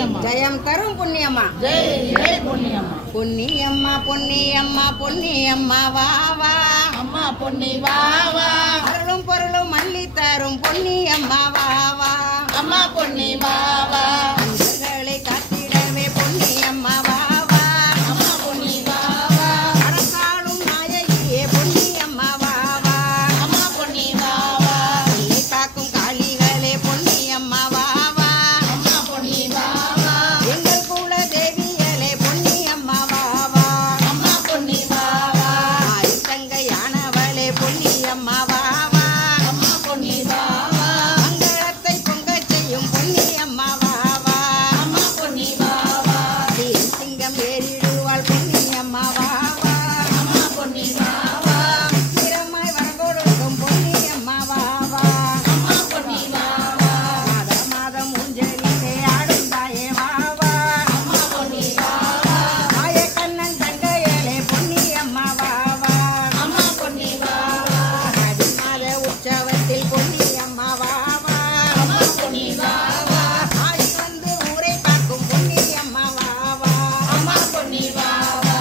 ஜெயம் தரும் புண்ணியம்மா. பொன்னியம்மா பொன்னியம்மா பொன்னியம்மா வா வா அம்மா பொன்னி வா வா. அருளும் பொருளும் மல்லி தரும் பொன்னியம்மா வா வா அம்மா பொன்னி வா வா. அன்பர்களை காத்திடவே பொன்னியம்மா வா வா அம்மா பொன்னி வா வா. அரசாளும் நாயகியே பொன்னியம்மா வா வா அம்மா பொன்னி வா வா. என்னை காக்கும் காளிகளே பொன்னியம்மா வா வா அம்மா பொன்னி வா வா. எங்கள் குல தேவியலே பொன்னியம்மா வா வா அம்மா பொன்னி வா வா. தங்கையானவளே பொன்னியம்மா வா வா அம்மா பொன்னி வா வா. மங்களத்தை பொங்கச் செய்யும் பொன்னியம்மா வா வா அம்மா பொன்னி வா வா. சிங்கம் ஏறிடுவாள் பொன்னியம்மா வா வா அம்மா பொன்னி வா வா. சிரமாய் வரங்கொடுக்கும் பொன்னியம்மா வா வா அம்மா பொன்னி வா வா. மாதம் மாதம் ஊஞ்சலிலே ஆடும் தாயே வா வா அம்மா பொன்னி வா வா. ஆயக்கண்ணன் தங்கையலே பொன்னியம்மா வா வா அம்மா பொன்னி வா வா. ஆடி மாத உற்சவத்தில் பொன்னியம்மா வா வா அம்மா பொன்னி வா வா. ஆடி வந்து ஊரை பார்க்கும் பொன்னியம்மா வா வா அம்மா பொன்னி வா வா.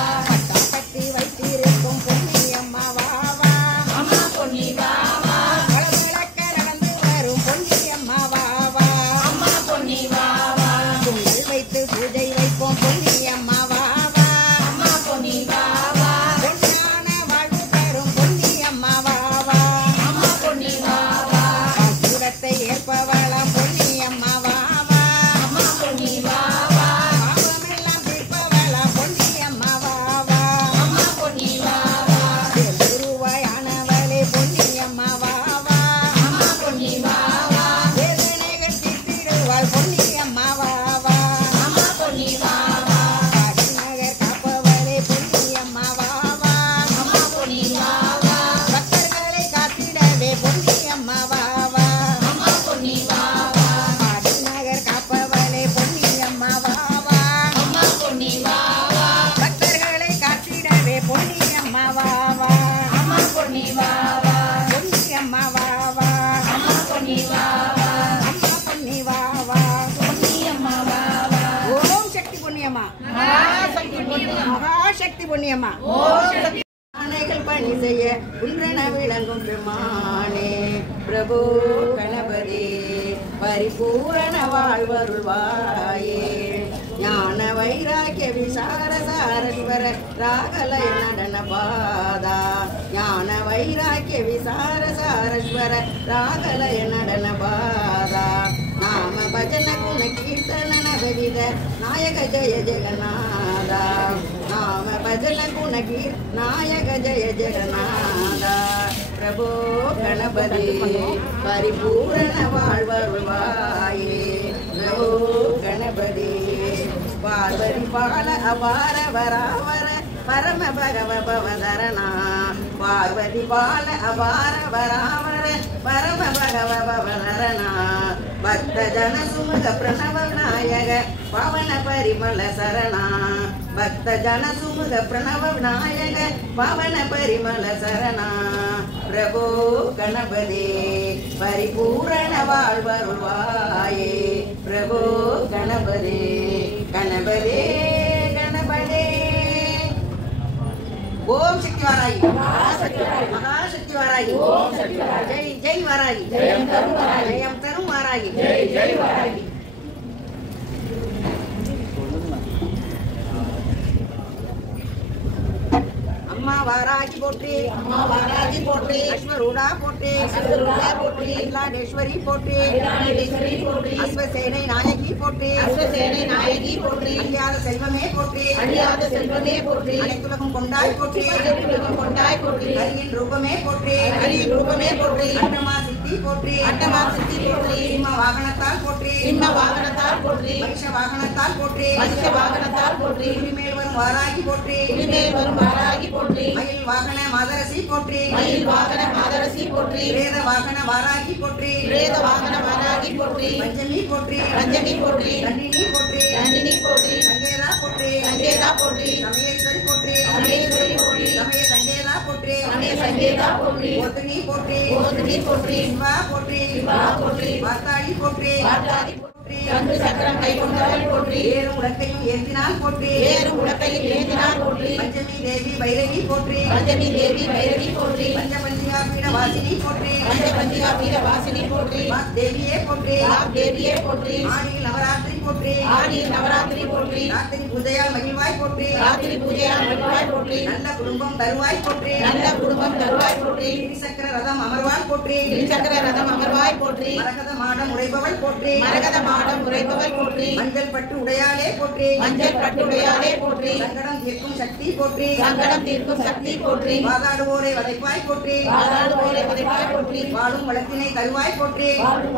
கட்டி வைத்திருக்கும் பொன்னியம்மா வா வா அம்மா பொன்னி வா வா. வளவிளக்க நடந்து வரும் பொன்னியம்மா வா வா அம்மா பொன்னி வா வா. பொங்கல் வைத்து பூஜை வைப்போம் பொன்னியம்மா வா வா அம்மா பொன்னி வா வா. பொன்னான வாழ்வு தரும் பொன்னியம்மா வா வா அம்மா பொன்னி வா வா. சூரத்தை ஏற்பவளாம் பொன்னியம்மா வா வா அம்மா பொன்னி வா வா. பாவமெல்லாம் தீர்ப்பவளாம் பொன்னியம்மா வா வா அம்மா பொன்னி வா வா. குருவாயானவளே பொன்னியம்மா வா வா அம்மா பொன்னி வா வா. வேதனைகள் தீர்த்திடுவாள் பொன்னியம்மா வா வா அம்மா பொன்னி வா வா. நகர் காப்பவளே பொன்னியம்மா வா வா அம்மா பொன்னி வா வா. பக்தர்களை காத்திடவே பொன்னியம்மா வா வா அம்மா பொன்னி வா வா. நகர் காப்பவளே பொன்னியம்மா வா வா அம்மா பொன்னி வா வா. பக்தர்களை காத்திடவே பொன்னியம்மா வா வா அம்மா பொன்னி வா வா. பொன்னியம்மா வா வா அம்மா பொன்னி வா வா. அம்மா பொன்னி வா வா பொன்னியம்மா வா வா. ஓம் சக்தி பொன்னியம்மா மகாசக்தி பொன்னியம்மா. மகாசக்தி பொன்னியம்மா ஓம் சக்தி. ஆணைகள் பணி செய்ய குன்றன விளங்கும் பெருமானே பிரபு கணபதி பரிபூரண வாழ்வருள்வாயே ஞான வைராக்கிய விசார சாரஸ்வர ராகலய நடன பாதா ஞான வைராக்கிய விசார சாரஸ்வர ராகலய நடன பாதா நாம பஜன குண கீர்த்தன நவவித நாயக ஜெய ஜெகநாதா நாம பஜன குண கீர் நாயக ஜெய ஜெகநாதா பிரபு கணபதி பரிபூரண வாழ்வருள்வாயே பிரபு கணபதி பார்வதி பால அபார வராவர பரம பகவ பவதரணா பார்வதி பால அபார வராவர பரம பகவ பவதரணா பக்த ஜன சுமுக பிரணவ நாயக பவன பரிமள சரணா பக்த ஜன சுமுக பிரணவ நாயக பவன பரிமள சரணா பிரபு கணபதி பரிபூரண வாழ்வருள்வாயே பிரபு கணபதி கணபதி கணபதி ஓம் சக்தி வாராகி மகாசக்தி வாராகி ஜெய் ஜெய் வாராகி ஜெயம் தரும் வாராகி அம்மா வாராகி போற்றி அம்மா வாராகி போற்றி. அஸ்வரூடா போற்றி அஸ்வரூடா போற்றி. அகிலாண்டேஸ்வரி போற்றி அகிலாண்டேஸ்வரி போற்றி. அஸ்வசேனை நாயகி போற்றி அஸ்வசேனை நாயகி போற்றி. அழியாத செல்வமே போற்றி அழியாத செல்வமே போற்றி. அனைத்துலகம் கொண்டாய் போற்றி அனைத்துலகம் கொண்டாய் போற்றி. ஹரியின் ரூபமே போற்றி ஹரியின் ரூபமே போற்றி. அட்டமா சித்தி போற்றி அட்டமா சித்தி போற்றி. சிம்ம வாகனத்தால் போற்றி சிம்ம வாகனத்தால் போற்றி. மனுஷ வாகனத்தால் போற்றி மனுஷ வாகனத்தால் போற்றி. மேல் வரும் வாராகி போற்றி இனிமேல் வரும் வாராகி போற்றி. மயில் வாகன மாதரசி போற்றி மயில் வாகன மாதரசி போற்றி. பிரேத வாகன வாராகி போற்றி பிரேத வாகன வாராகி போற்றி. பஞ்சமி போற்றி ரஞ்சனி போற்றி. நந்தினி போற்றி நந்தினி போற்றி. சங்கேதா போற்றி சங்கேதா போற்றி. சமயேஸ்வரி போற்றி சமயேஸ்வரி போற்றி. சமய சங்கேதா போற்றி சமய சங்கேதா போற்றி. ஓதுனி போற்றி ஓதுனி போற்றி. சிவா போற்றி சிவா போற்றி. வார்த்தாளி போற்றி வார்த்தாளி போற்றி. சங்கு சக்கரம் கை கொண்டவள் போற்றி ஏறும் உலக்கையும் ஏற்றினால் போற்றி ஏறும் உலக்கையில் ஏந்தினார் போற்றி பஞ்சமி தேவி பைரவி போற்றி பஞ்சமி தேவி பைரவி போற்றி பஞ்சபந்திகா பீட வாசினி போற்றி பஞ்சபந்திகா பீட வாசினி போற்றி வாக் தேவியே போற்றி வாக் தேவியே போற்றி ஆடியில் நவராத்திரி போற்றி ஆடியில் நவராத்திரி போற்றி ராத்திரி பூஜையால் மகிழ்வாய் போற்றி ராத்திரி பூஜையால் மகிழ்வாய் போற்றி நல்ல குடும்பம் தருவாய் போற்றி நல்ல குடும்பம் தருவாய் போற்றி திரிசக்கர ரதம் அமர்வாள் போற்றி இருசக்கர ரதம் அமர்வாய் போற்றி மரகத மாடம் உடைபவள் போற்றி மரகத மாடம் உரைப்பவள் போற்றி மஞ்சள் பட்டு உடையாளே போற்றி மஞ்சள் பட்டுடையாளே போற்றி சங்கடம் தீர்க்கும் சக்தி போற்றி சங்கடம் தீர்க்கும் சக்தி போற்றி வாதாடுவோரை வதைப்பாய் போற்றி வாதாடுவோரை வதைப்பாய் போற்றி வாழும் வளத்தினை தருவாய் போற்றி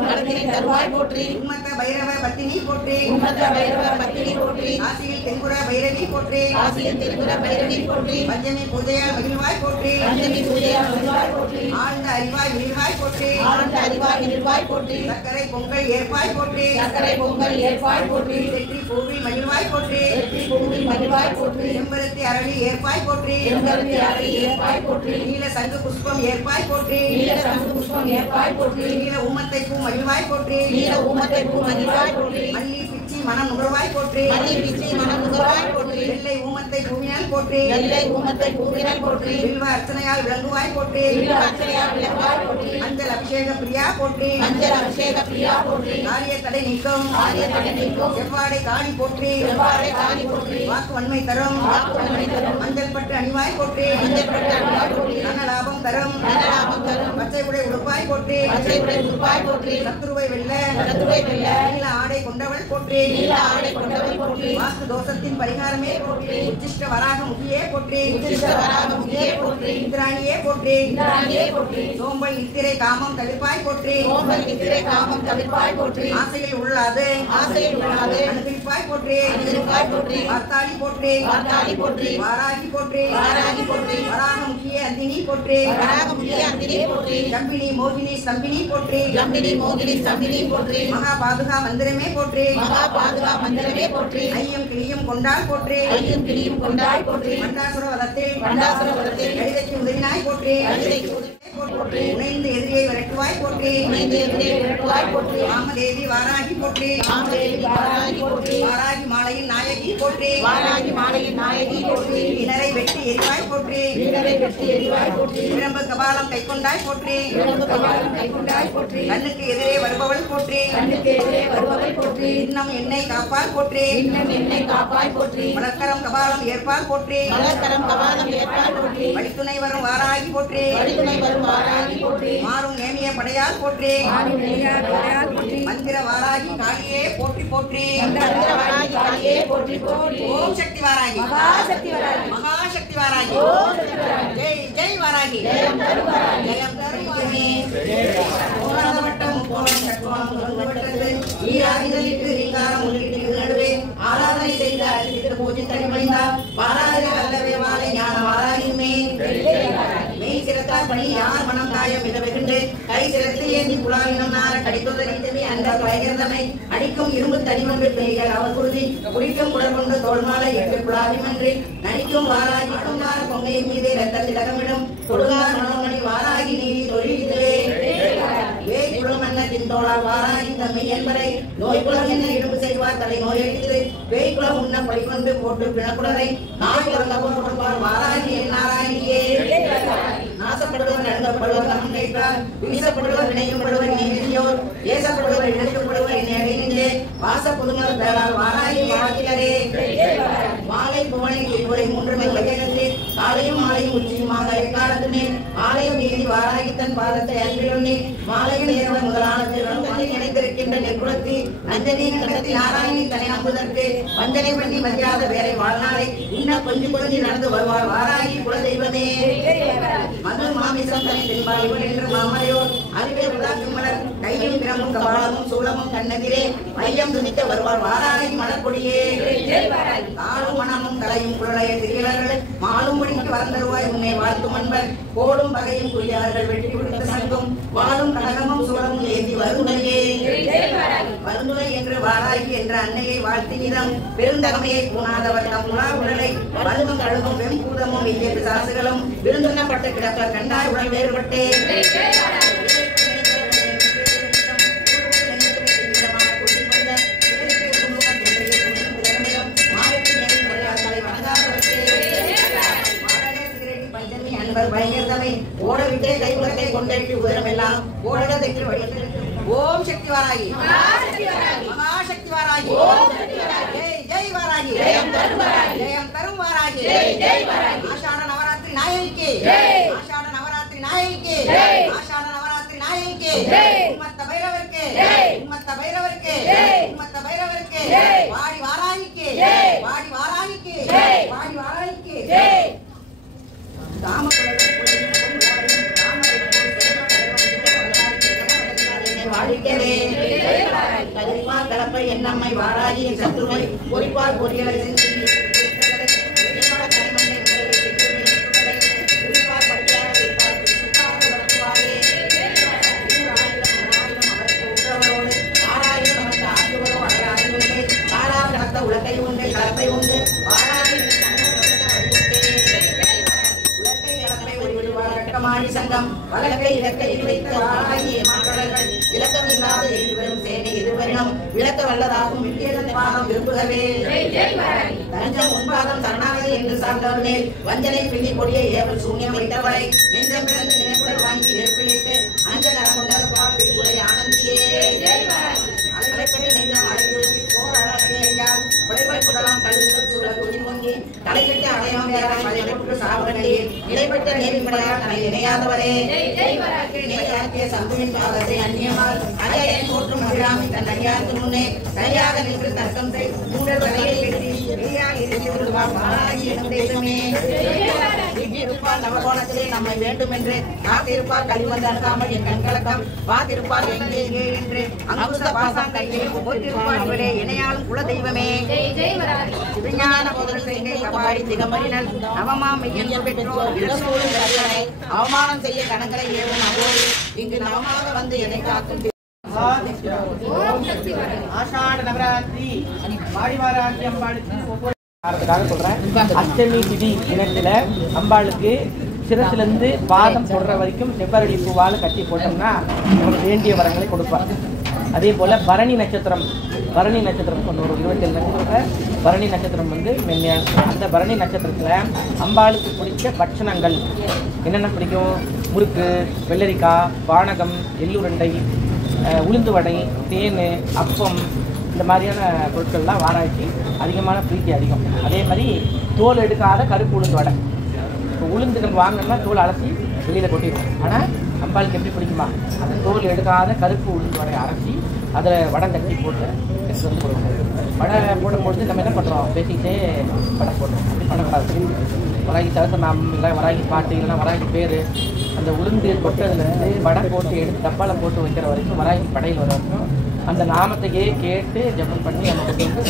நடத்தினை தருவாய் போற்றி உம்மத்த பைரவ பத்தினி போற்றி உம்மத்த பைரவ பத்தினி போற்றி காசியில் தென்புற பைரவி போற்றி காசியில் திருப்புர பைரவி போற்றி பஞ்சமி பூஜையால் மகிழ்வாய் போற்றி பஞ்சமி பூஜையால் மகிழ்வாய் போற்றி ஆழ்ந்த அறிவாய் விரிவாய் போற்றி ஆழ்ந்த அறிவாய் நிர்வாய் போற்றி சர்க்கரை பொங்கல் ஏற்பாய் போற்றி சர்க்கரை பொங்கல் ஏற்பாய் போற்றி வெற்றி பூவில் மகிழ்வாய் போற்றி வெற்றி பூவில் மகிழ்வாய் போற்றி செம்பருத்தி அரளி ஏற்பாய் போற்றி செம்பருத்தி அறை ஏற்பாய் போற்றி நீல சங்கு புஷ்பம் ஏற்பாய் போற்றி நீல சங்கு புஷ்பம் ஏற்பாய் போற்றி நீல ஊமத்தை பூ மகிழ்வாய் போற்றி நீல ஊமத்தை பூ மகிழ்வாய் போற்றி மல்லி பிச்சி மனம் நுகர்வாய் போற்றி மல்லி பிச்சி மனம் நுகர்வாய் போற்றி வெள்ளை ஊமத்தை பூவினால் போற்றி வெள்ளை ஊமத்தை பூவினல் போற்றி வில்வ அர்ச்சனையால் விளங்குவாய் போற்றி வில்வ அர்ச்சனையால் விளங்குவாய் போற்றி மஞ்சள் அபிஷேக பிரியா போற்றி மஞ்சள் அபிஷேக பிரியா போற்றி காரிய தடை நீக்கும் ஆரிய தடை நீக்கும் செவ்வாடை காளி போற்றி செவ்வாடை காளி போற்றி வாக்கு வன்மை தரும் வாக்கு வன்மை தரும் மஞ்சள் பட்டு அணிவாய் போற்றி மஞ்சள் பட்டு அணிவாய் போற்றி தன லாபம் தரும் தனலாபம் தரும் பச்சை உடை உடுப்பாய் போற்றி பச்சை உடை உடுப்பாய் போற்றி சத்துருவை வெல்ல சத்துருவை வெல்ல நீல ஆடை கொண்டவள் போற்றி நீல ஆடை கொண்டவள் போற்றி வாஸ்து தோஷத்தின் பரிகாரமே போற்றி உச்சிஷ்ட வராக முகியே போற்றி உச்சிஷ்ட வராக முகியே போற்றி இந்திராணியே போற்றி இந்திராணியே போற்றி சோம்பல் நித்திரை காமம் தவிர்ப்பாய் போற்றி கோபல் நித்திரை காமம் தவிர்ப்பாய் போற்றி ஆசையில் உள்ளாது ஆசையில் உள்ளாது அனுதிப்பாய் போற்றி அனுதிப்பாய் போற்றி வார்த்தாளி போற்றி வார்த்தாளி போற்றி வாராகி போற்றி வாராகி போற்றி வராக முகியே அந்தினி போற்றி வராக முகிய அந்தினி போற்றி ஜம்பினி மோகினி ஸ்தம்பினி போற்றி ஜம்பினி மோகினி சம்பினி போற்றி மகா பாதுகா மந்திரமே போற்றி மகா பாதுகா மந்திரமே போற்றி ஐயம் கிளியும் கொண்டாள் போற்றி ஐயும் கிளியும் கொண்டாய் போற்றி மண்டாசுர வதத்தில் பண்டாசுர வதத்தில் கடிதக்கு உதவினாய் போற்றி கடிதைக்கு உதவி போற்றி உணைந்து எதிரியை விரட்டுவாய் போற்றி உணைந்து எதிரே விரட்டுவாய் போற்றி ராமதேவி வாராகி போற்றி ராமதேவி வாராகி போற்றி வாராகி மாலையின் நாயகி போற்றி வாராகி மாலையின் நாயகி போற்றி இனரை வெட்டி எரிவாய் போற்றி வீரரை வெற்றி எரிவாய் போற்றி விரம்பு கபாலம் கைக்கொண்டாய் போற்றி விளம்பு கபாலம் கைகொண்டாய் போற்றி கண்ணுக்கு எதிரே வருபவள் போற்றி கண்ணுக்கு எதிரே வருபவள் போற்றி இன்னம் என்னை காப்பால் போற்றி இன்னும் என்னை காப்பாய் போற்றி மலக்கரம் கபாலம் ஏற்பால் போற்றி மலர்கரம் கபாலம் ஏற்பாய் போற்றி வழித்துணை வரும் வாராகி போற்றி வழித்துணை வரும் வாராகி போற்றி மாறும் நேமிய படையால் போற்றி ஆதி நெய்யார் போற்றி மந்திர வாராகி காளியே போற்றி போற்றி மந்திர வாராகி காளியே போற்றி போற்றி ஓம் சக்தி வாராகி மகாசக்தி வராகி மகாசக்தி வாராகி ஓம் சக்தி வராகி ஜெய் ஜெய் வாராகி ஜெயம் தருவாராகி ஜெயம் தருவாகி போராதவட்டம் முக்கோணம் சட்கோணம் தொடங்கப்பட்டது ஈராதிகளுக்கு ரீங்காரம் உள்ளிட்டு நடுவே ஆராதனை செய்த அரிசித்து பூஜை தனிமணிந்தார் பாராதிரி வல்லவே வாழை ஞான வாராகியுமே மெய் சிறத்தார் பணி யார் மனம் காயம் மிதவுகின்று கை சிறத்து ஏந்தி புலாவினம் நார கடித்தொதறிந்தமே அந்த பயங்கரதமை அடிக்கும் இரும்பு தனிமன்று பெய்கள் அவர் குருதி குடிக்கும் குடல் கொண்டு தோல்மாலை எட்டு புலாவிமன்றி நடிக்கும் வாராகிக்கும் நார பொங்கையின் மீதே ரத்த திலகமிடும் கொடுங்கார் மனோமணி வாராகி நீதி தொழிலே வேய் குளம் என்ன தின்தோளால் வாராகி தம்மை என்பரை நோய் குளம் என்ன இடும்பு செய்வார் தலை நோய் அடித்து வேய் குளம் உண்ண படிக்கொண்டு போட்டு பிணக்குடரை நாய் குழந்த போடுவார் வாராகி நாராயணியே நாசப்படுவர் நடுங்கப்படுவர் நம் கேட்டார் வீசப்படுவர் நினைக்கப்படுவர் நீதியோர் ஏசப்படுவர் இணைக்கப்படுவர் என்னே வாச புதுமர் பேரால் வாராகி வாக்கிலரே மாலை புவனை இவ்வுரை 3 மை வையகத்து காலையும் மாலையும் உச்சியுமாக எக்காலத்துமே ஆலயம் நீதி வாராகி தன் பாதத்தை அன்பிலொன்னி மாலையில் ஏற முதலான திருவண்ணி நினைத்திருக்கின்ற நெற்குளத்தி அஞ்சலி கண்டத்தில் நாராயணி தன்னை நம்புவதற்கு வஞ்சனை பண்ணி மதியாத வேலை வாழ்நாளை இன்னும் கொஞ்சம் கொஞ்சம் நடந்து வருவார் வாராகி குலதெய்வமே மது மாமிசம் தனி தென்பால் இவள் என்று மாமலையோர் அறிவே உலாக்கும் மலர் கையும் பிரமும் கபாலமும் சூலமும் கண்ணெதிரே மையம் துணிக்க வருவார் வாராகி மலர்கொடியே காலும் மனமும் தலையும் குழலைய திரியலர்கள் மாலும் முடிக்கு வளர்ந்தருவாய் உன்னை வாழ்த்தும் அன்பர் கோடும் பகையும் குறியாளர்கள் வெட்டி பிடித்த சங்கும் வாழும் கனகமும் சூழமும் ஏந்தி வருந்துணையே வருந்துணை என்று வாராகி என்ற அன்னையை வாழ்த்தினிதம் பெருந்தகமையை பூணாதவர் தம் உலா உடலை வலுவும் கழுவும் வெம்பூதமும் இயற்று சாசுகளும் விருந்துண்ணப்பட்ட கிடப்பர் கண்டாய் உடல் வேறுபட்டே கொண்டேற்றி உதரம் எல்லாம் ஓடகதென்று வழியில் ஓம் சக்தி வாராகி மகாசக்தி வாராகி ஜெய் ஜெய் வாராகி ஜெயம் தரும் வாராகி ஆஷாட நவராத்திரி நாயகிக்கு ஆஷாட நவராத்திரி நாயகிக்கு ஆஷாட நவராத்திரி நாயகிக்கு உம்மத்த பைரவருக்கு உம்மத்த பைரவருக்கு உம்மத்த பைரவருக்கு வாடி வாராகிக்கு வாடி வாராகிக்கு வாடி வாராகிக்கு கலப்பை என்னம்மை வாராகியின் சத்துருவை பொறிப்பால் பொறிகளை உலகை உண்டு கலப்பை உண்டு சங்கம் வழக்கை இலக்கையில் வைத்த வாராகிய மாற்றங்கள் இலக்கம் இல்லாத எதிர்வரும் சேனை எதிர்வரும் விளக்க வல்லதாகும் பாகம் விரும்புகவே தஞ்சம் உன்பாகம் சரணாகதி என்று சார்ந்தவர்களே வஞ்சனை பின்னி கொடிய ஏவல் சூன்யம் வைத்தவரை நெஞ்சம் பிறந்து நினைப்புடன் வாங்கி நெருப்பிலிட்டு அஞ்சல் அறமுண்டர் பால் உரை ஆனந்தியே அலைப்பட்டு நெஞ்சம் அழைத்து சோறால் படைப்படலாம் கல்விகள் சூழ குதிர் பொங்கி தலைக்கட்டு அடையாம் வேறாய் சாவகண்டே இடைப்பட்ட நேர்மையால் தன்னை இணையாதவரே நேயாக்கிய சந்துவின் பாதத்தை அந்நியமால் அதையை போற்றும் அபிராமி தன் அடியாருக்கு முன்னே சரியாக நின்று தர்க்கம் செய் மூடர் தலையை வெட்டி வெளியாக இருந்து விடுவார் மாறாகி எனும் தெய்வமே இருப்பார் நவகோணத்திலே நம்மை வேண்டும் என்று காத்திருப்பார் களிமந்து அணுகாமல் என் கண்கலக்கம் பார்த்திருப்பார் எங்கே என்று அங்குச பாசம் கையை போற்றிருப்பார் இவரே இணையாலும் குல தெய்வமே சிவஞான முதல் செய்கை கபாடி திகமறினல் நவமாம் மெய்யன் பெற்றோர் இடசூழல் தருவனை அவமானம் செய்ய கணங்களை ஏறும் அவோடு இங்கு நவமாக வந்து என்னை காக்கும் ஆஷாட நவராத்திரி வாடிவாராகி அம்பாளுக்கு சொல்றேன். அஷ்டமி திதி தினத்துல அம்பாளுக்கு சிரசிலிருந்து பாதம் போடுற வரைக்கும் செவ்வரடி பூவால் கட்டி போட்டோம்னா நமக்கு வேண்டிய வரங்களை கொடுப்பார். அதே போல பரணி நட்சத்திரம் கொண்டு ஒரு 27 நட்சத்திரம் பரணி நட்சத்திரம் வந்து அந்த பரணி நட்சத்திரத்துல அம்பாளுக்கு பிடிச்ச பட்சணங்கள் என்னென்ன பிடிக்கும்? முறுக்கு, வெள்ளரிக்காய், பானகம், எள்ளுருண்டை, உளுந்து வடை, தேன், அப்பம், இந்த மாதிரியான பொருட்கள்லாம் வாராய்ச்சி அதிகமான பிரீத்தி அதிகம். அதே மாதிரி தோல் எடுக்காத கருப்பு உளுந்து வடை. இப்போ உளுந்து நம்ம வாங்கினோம்னா தோல் அலசி வெளியில் கொட்டிடுவோம். ஆனால் அம்பாளுக்கு எப்படி பிடிக்குமா? அந்த தோல் எடுக்காத கருப்பு உளுந்து வடையை அரைச்சி அதில் வடை கட்டி போட்டு எடுத்து வந்து கொடுக்கணும். வடை போடும்பொழுது நம்ம என்ன பண்ணுறோம்? பேசிக்கிட்டே வடை போடுறோம். அப்படி பண்ணக்கூடாது. வராகி சகசநாமம் இல்லை வராகி பாட்டு இல்லைன்னா வராகி பேர் அந்த உளுந்து கொட்டதுலேருந்து வடை போட்டு எடுத்து டப்பாவில் போட்டு வைக்கிற வரைக்கும் வராகி படையில் வர வரைக்கும் அந்த நாமத்தையே கேட்டு ஜபம் பண்ணி நமக்கு வந்து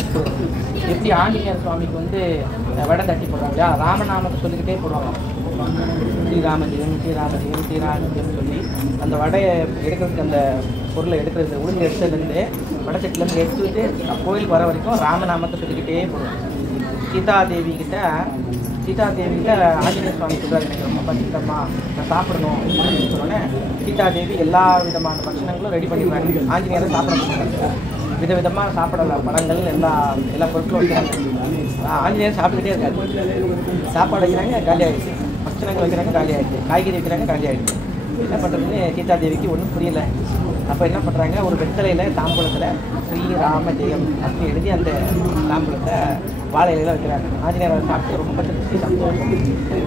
எப்படி ஆஞ்சநேயர் சுவாமிக்கு வந்து வடை தட்டி போடுறாங்க, ராமநாமத்தை சொல்லிக்கிட்டே போடுவாங்க. ஸ்ரீராமஜெயம் ஸ்ரீராமஜெயம் ஸ்ரீராமஜெயம் சொல்லி அந்த வடையை எடுக்கிறதுக்கு அந்த பொருளை எடுக்கிறது உளுந்து எடுத்ததுலேருந்து வடை சட்டிலேருந்து எடுத்துக்கிட்டு கோயிலுக்கு வர வரைக்கும் ராமநாமத்தை சொல்லிக்கிட்டே போடுவாங்க. சீதாதேவி கிட்ட ஆஞ்சநேய சுவாமி சொல்கிறார், எனக்கு ரொம்ப பசிக்கிறம்மா, நான் சாப்பிடணும் அப்படின்னு சொன்னோன்னே சீதாதேவி எல்லா விதமான பட்சணங்களும் ரெடி பண்ணிடுறாங்க. ஆஞ்சநேயரை சாப்பிட போகிறாங்க. விதவிதமாக சாப்பிடலாம் பழங்கள் எல்லா பொருட்களும் வைக்கிறாங்க. ஆஞ்சநேயர் சாப்பிட்டுக்கிட்டே இருக்காரு. சாப்பாடு வைக்கிறாங்க, காலி ஆகிடுச்சு. பட்சணங்கள் வைக்கிறாங்க, காலி ஆகிடுச்சு. காய்கறி வைக்கிறாங்க, காலி ஆகிடுச்சு. என்ன பண்ணுறதுன்னு சீதாதேவிக்கு ஒன்றும் புரியல. அப்போ என்ன பண்ணுறாங்க? ஒரு வெத்தலையில் தாம்பூலத்தில் ஸ்ரீராம ஜெயம் அப்படி எழுதி அந்த தாம்பூலத்தை வாழை இலையில வைக்கிறாங்க. ஆஞ்சநேயரை சாப்பிட்டு ரொம்ப திருப்தி, சந்தோஷம்,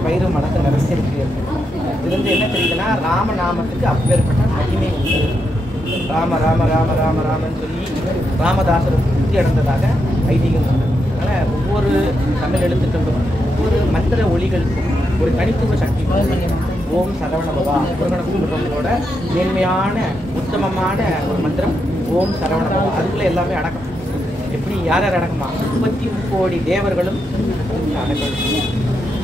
பயிரும் மனசு நிறைஞ்சிருக்கு. இது வந்து என்ன தெரியுதுன்னா, ராமநாமத்துக்கு அப்பேற்பட்ட மகிமை உண்டு. ராம ராம ராம ராம ராமன்னு சொல்லி ராமதாசர் திருப்தி அடைந்ததாக ஐதீகம் உண்டு. அதனால் ஒவ்வொரு தமிழ் எழுத்துக்களுக்கும் ஒவ்வொரு மந்திர ஒலிகளுக்கும் ஒரு தனித்துவ சக்தி. ஓம் சரவண பவா முருகனோட மேன்மையான உத்தமமான ஒரு மந்திரம் ஓம் சரவண பவா. அதுக்குள்ளே எல்லாமே அடக்கம். எப்படி யார் யார் அடக்கமா? 33 கோடி தேவர்களும் அடக்கம்,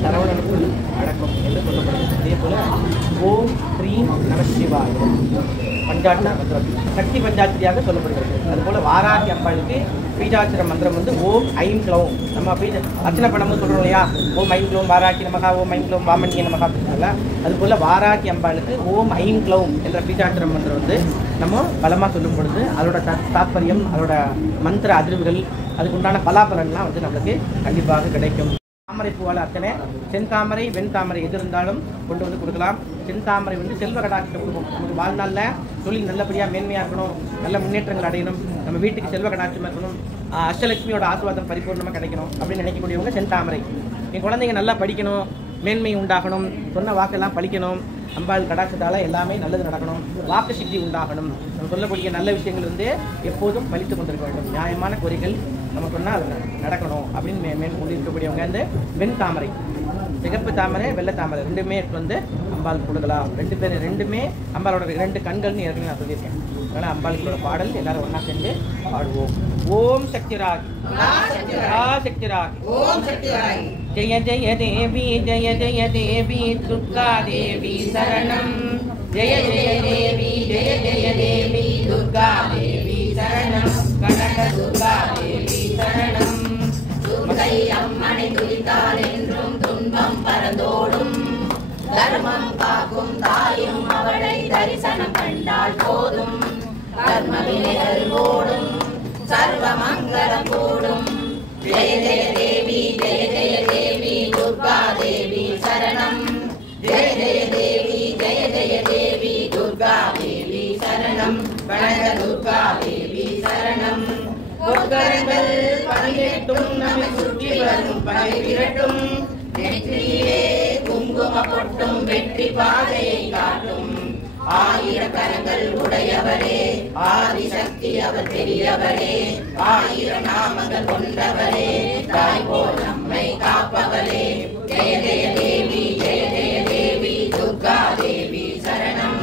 சரவணனுக்குள் அடக்கம் என்று சொல்லப்படுகிறது. அதே போல ஓம் ஸ்ரீம் நமசிவாய பஞ்சாட்சர மந்திரம் சக்தி பஞ்சாட்சரியாக சொல்லப்படுகிறது. அதுபோல வாராகி அம்பாளுக்கு பீஜாட்சர மந்திரம் வந்து ஓம் ஐம் க்ளௌம். நம்ம அர்ச்சனை பண்ணும்போது சொல்கிறோம் இல்லையா, ஓம் ஐம் க்ளௌம் வாராகி நமகா, ஓம் ஐம் க்ளௌம் வாமன்ய நமகா அப்படின்னால அதுபோல் வாராகி அம்பாளுக்கு ஓம் ஐம் க்ளௌம் என்ற பீஜாட்சர மந்திரம் வந்து நம்ம பலமாக சொல்லும் பொழுது அதோட தாற்பயம், அதோட மந்திர அதிர்வுகள், அதுக்கு உண்டான பலாபலன்லாம் வந்து நம்மளுக்கு கண்டிப்பாக கிடைக்கும். தாமரை பூவால் அத்தனை செந்தாமரை வெண்தாமரை எது இருந்தாலும் கொண்டு வந்து கொடுக்கலாம். செந்தாமரை வந்து செல்வ கடாட்சத்தை கொடுக்கும். நமக்கு வாழ்நாளில் தொழில் நல்லபடியாக மேன்மையாக இருக்கணும், நல்ல முன்னேற்றங்கள் அடையணும், நம்ம வீட்டுக்கு செல்வ கடாட்சமாக இருக்கணும், அஷ்டலட்சுமியோட ஆசீர்வாதம் பரிபூர்ணமாக கிடைக்கணும் அப்படின்னு நினைக்கக்கூடியவங்க செந்தாமரை. என் குழந்தைங்க நல்லா படிக்கணும், மேன்மை உண்டாகணும், சொன்ன வாக்கெல்லாம் பழிக்கணும், அம்பாள் கடாட்சத்தால் எல்லாமே நல்லது நடக்கணும், வாக்கு சித்தி உண்டாகணும், நம்ம சொல்லக்கூடிய நல்ல விஷயங்கள் வந்து எப்போதும் பழித்து கொண்டிருக்க வேண்டும், நியாயமான கோரிக்கைகள் நம்ம சொன்னால் அது நடக்கணும் அப்படின்னு மேற்கொண்டு இருக்கக்கூடியவங்க அந்த வெண் தாமரை, சிகப்பு தாமரை, வெள்ளை தாமரை ரெண்டுமே வந்து அம்பாள் கொடுக்கலாம். ரெண்டுமே அம்பாளோட 2 கண்கள்னு ஏற்கனவே நான் சொல்லியிருக்கேன். அதனால் அம்பாளுக்குள்ள பாடல் எல்லாரும் ஒன்றா சேர்ந்து பாடுவோம். ஓம் சக்தி ராகி சக்தி ராகி ஓம் சக்தி ராகி. ஜெய ஜெய தேவி ஜெய ஜெய தேவி துர்கா தேவி சரணம். ஜெய ஜெய தேவி ஜெய ஜெய தேவி துர்கா தேவி சரணம். கனக துர்கா தேவி சரணம். துர்கை அம்மனை துதித்தால் என்றும் துன்பம் பறந்தோடும். தர்மம் காக்கும் தாயும் அவளை தரிசனம் கண்டால் போதும். கர்ம வினைகள் ஓடும், சர்வ மங்களம் கூடும். ஜெய ஜெய தேவி ஜெய ஜெய தேவி துர்கா தேவி சரணம். ஜெய ஜெய தேவி ஜெய ஜெய தேவி துர்கா தேவி சரணம். கனக துர்கா தேவி சரணம். பொற்கரங்கள் 18 நம்மை சுற்றி வரும் பகை விரட்டும். நெற்றியிலே குங்கும பொட்டும் வெற்றி பாதையை காட்டும். 1000 கரங்கள் உடையவரே, ஆதிசக்தி அவர் பெரியவரே. 1000 நாமங்கள் கொண்டவரே, தாய் போல் நம்மை காப்பவரே. ஜெய ஜெய தேவி ஜெய ஜெய தேவி துர்கா தேவி சரணம்.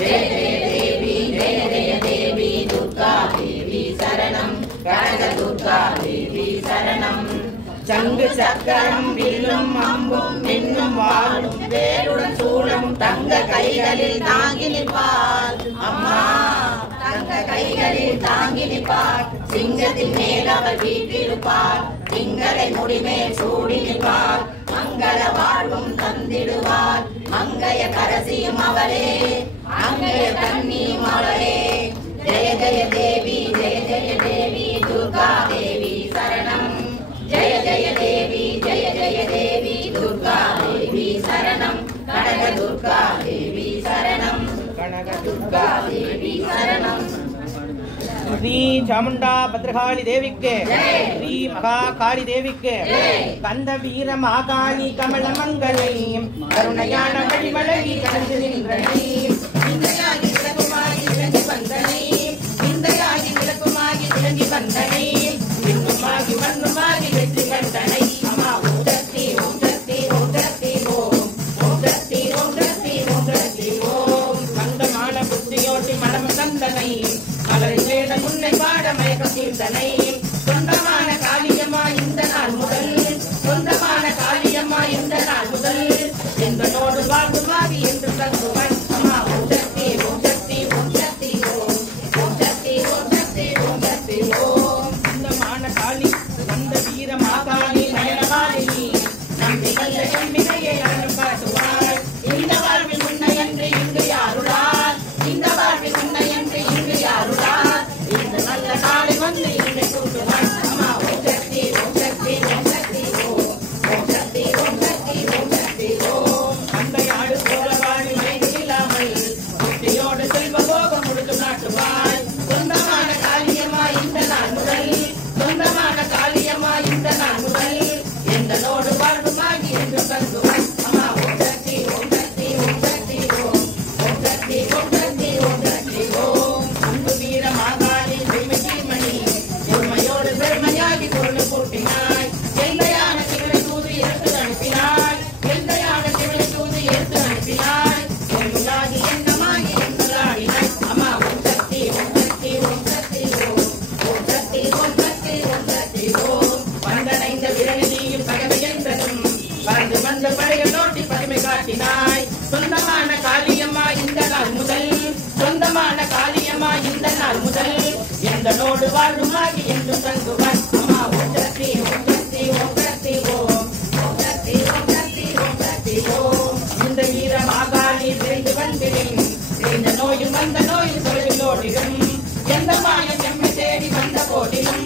ஜெய ஜெய தேவி ஜெய ஜெய தேவி துர்கா தேவி சரணம். கனக துர்கா தேவி சரணம். சங்கு சக்கரம் வில்லும் அம்பும் மின்னும் வாளும் வேலுடன் சூளமும் தங்க கைகளில் தாங்கி நிற்பார் அம்மா. தங்க கைகளில் தாங்கி நிற்பார். சிங்கத்தின் மேல் அவர் வீற்றிருப்பார். திங்களை முடிமேல் சூடி நிற்பார். மங்கள வாழ்வும் தந்திடுவார். மங்கைய கரசியும் அவளே, அங்கைய கண்ணியும் அவளே. ஜெய ஜெய தேவி ஜெய ஜெய தேவி துர்கா தேவி சரணம். ஜெய ஜெய தேவி ஜெய ஜெய தேவி துர்கா தேவி சரணம். கனக துர்கா தேவி சரணம். கனக துர்கா தேவி சரணம். ஸ்ரீ சாமுண்டா பத்ரகாளி தேவிக்கு, ஸ்ரீ மகாகாளி தேவிக்கு, கந்த வீர மாகாளி கமல மங்களை கருணையான வழிமழகி கலந்து நின்றனை. இந்தையாகி விளக்குமாகி விளங்கி வந்தனை. இந்தையாகி விளக்குமாகி விளங்கி வந்தனை. விண்ணுமாகி மண்ணுமாகி வெற்றி கண்டனை. அம்மா ஓம் சக்தி ஓம் சக்தி ஓம் சக்தி ஓம். ஓம் சக்தி ஓம் சக்தி ஓம் சக்தி ஓம். மந்தமான புத்தியோட்டி மனம் தந்தனை மலர் வேட முன்னை பாட மயக்கம் தீர்ந்தனை. சொந்தமான காளியம்மா இந்த நாள் முதல். சொந்தமான காளியம்மா இந்த நாள் முதல். என்பனோடு வாழ்வுமாகி என்று தங்குவாய். அம்மா ஓம் சக்தி ஓம் சக்தி ஓம் சக்தி ஓம். ஓம் சக்தி ஓம் சக்தி ஓம் சக்தி ஓம். சொந்தமான காளி வந்த வீர மாகாளி நயனமாலினி நம்பிக்கை நம்பிக்கையை அரணம் காட்டுவாள். இந்த வாழ்வில் உன்னையன்று இங்கு யாருளார். இந்த வாழ்வில் உன்னையன்று இங்கு யாருளார். இந்த நல்ல நாளை வந்து இங்கு கூட்டுவாள். அம்மா ஓம் சக்தி ஓம் சக்தி ஓம் சக்தி ஓம். ஓம் சக்தி ஓம் சக்தி ஓம் சக்தி ஓம். அந்தையாடு போலவாடி மைது இல்லாமல் புத்தியோடு செல்வ போகம் முடித்து நாட்டுவாய். சொந்தமான காளியம்மா இந்த நாள் முதல். சொந்தமான காளியம்மா இந்த நாள் முதல். எங்களோடு வாழ்வுமாகி என்று தங்குவாய். அம்மா ஓம் சக்தி ஓம் சக்தி ஓம் சக்தி ஓம். ஓம் சக்தி ஓம் சக்தி ஓம் சக்தி ஓம். அன்பு வீர மாகாளி மணி உண்மையோடு பெருமையாகி பொருள் கூட்டினாய். எல்லையான சிவனை தூது எடுத்து அனுப்பினாய். எல்லையான சிவனை தூது எடுத்து அனுப்பினாய். என்னாகி எண்ணமாகி என்னாடினாய். அம்மா ஓம் சக்தி ஓம் சக்தி ஓம் சக்தி ஓம். ஓம் சக்தி ஓம் சக்தி ஓம் சக்தி ஓம். வந்தனைந்த விரலினியும் பகவை என்றதும் பறந்து வந்த படைகள் நோட்டி பதுமை காட்டினாய். சொந்தமான காளியம்மா இந்த நாள் முதல். சொந்தமான காளியம்மா இந்த நாள் முதல். எங்களோடு வாழ்வுமாகி என்று தங்குவாய். அம்மா ஓம் சக்தி ஓம் சக்தி ஓம் சக்தி ஓம். ஓம் சக்தி ஓம் சக்தி ஓம் சக்தி ஓம். இந்த வீர மாகாளி விரைந்து வந்திடும். இந்த நோயும் வந்த நோயும் தொழில் ஓடிடும். எந்த மாயம் எம்மை தேடி வந்த போதிலும்.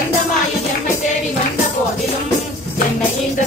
எந்த மாயம் எம்மை தேடி வந்த போதிலும். என்னை இந்த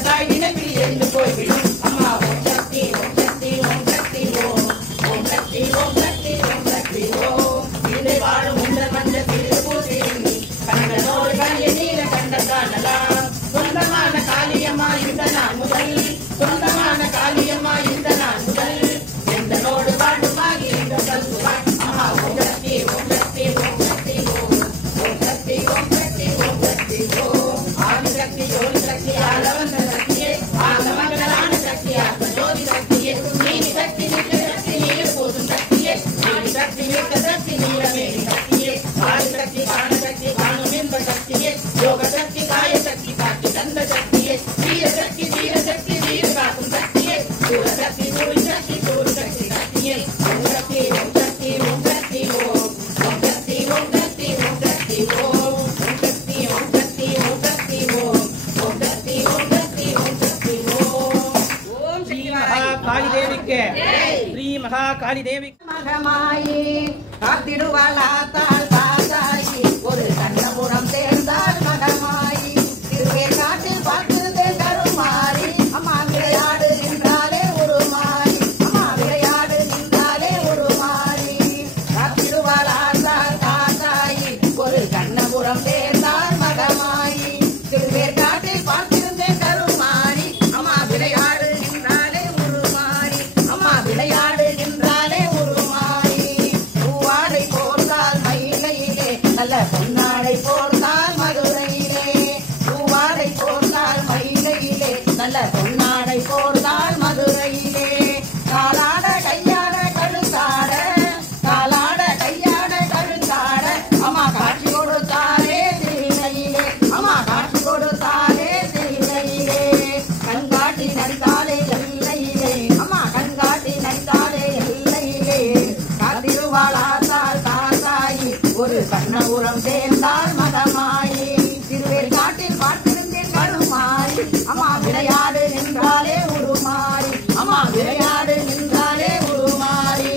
தந்த சக்தியே வீர சக்தி வீர சக்தி வீர காக்கும் சக்தியே சூர சக்தி சூர சக்தி சூர சக்தி சக்தியே ஓம் சக்தி ஓம் சக்தி ஓம் சக்தி ஓம் சக்தி ஓம் சக்தி ஓம் சக்தி ஓம் சக்தி ஓம் சக்தி ஓம் சக்தி ஓம் சக்தி ஓம் சக்தி ஓம் சக்தி ஓம் ஸ்ரீ மகா காளி தேவிக்கு ஸ்ரீ மகா காளி தேவி மகமாயி காத்திடுவாளாத்தாள் காசாயி ஒரு கண்ணபுரம் சேர்ந்தாள் மகமாயி திருவேற்காட்டில் பார்த்திருந்தேன் கருமாறி அம்மா விளையாடு நின்றாலே ஒரு மாறி அம்மா விளையாடு நின்றாலே ஒரு மாறி காத்திடுவாளாத்தாள் காசாயி ஒரு கண்ணபுரம் சேர்ந்தாள் மகமாயி திருவேற்காட்டில் பார்த்திருந்தேன் கருமாறி அம்மா விளையாடு நின்றாலே ஒரு மாறி அம்மா விளையாடு நின்றாலே ஒரு மாறி பூவாடை போர்ந்தால் மயிலையிலே நல்ல பொன்னாடை போர்ந்தால் மதுரையிலே பூவாடை போர்ந்தால் மயிலையிலே நல்ல பொன்னாடை போர்ந்தால் மதுரையிலே காலாட கையாட கழுத்தாட காலாட கையாட கழுத்தாட அம்மா காட்சி கொடுத்தாலே திருநையிலே அம்மா காட்சி கொடுத்தாலே திருநையிலே கண்காட்டி நடித்தாலே எல்லையிலே அம்மா கண்காட்டி நடித்தாலே எல்லையிலே காத்திருவாளாத்தாள் காசாயி ஒரு கண்ணபுரம் சேர்ந்தாள் மகமாயி திருவேற்காட்டில் பார்த்திருந்தேன் கருமாறி அம்மா விளையாடு நின்றாலே உருமாறி அம்மா விளையாடு நின்றாலே உருமாறி